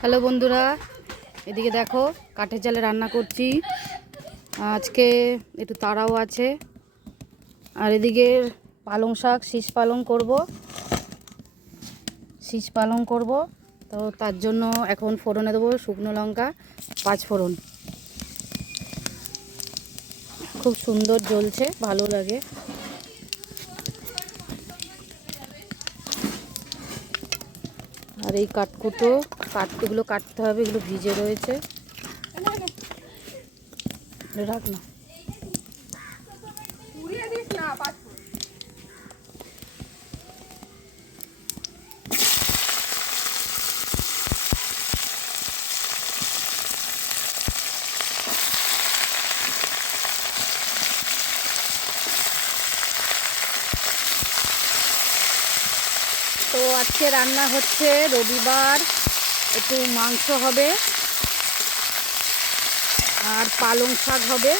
Hello বন্ধুরা, এদিকে দেখো কাঠের জালে রান্না করছি। আজকে একটু তাড়াও আছে। আর এদিকে পালং শাক শীষ পালং করব। তো তার জন্য এখন ফোড়নে দেবো শুকনো লঙ্কা, 5 ফোড়ন। খুব সুন্দর জ্বলছে, ভালো লাগে। আর এই কাঠগুলো কাটতে হবে, এগুলো ভিজে রয়েছে। রাখ না। তো আজকে রান্না হচ্ছে রবিবার, একটু মাংস হবে আর পালং শাক হবে।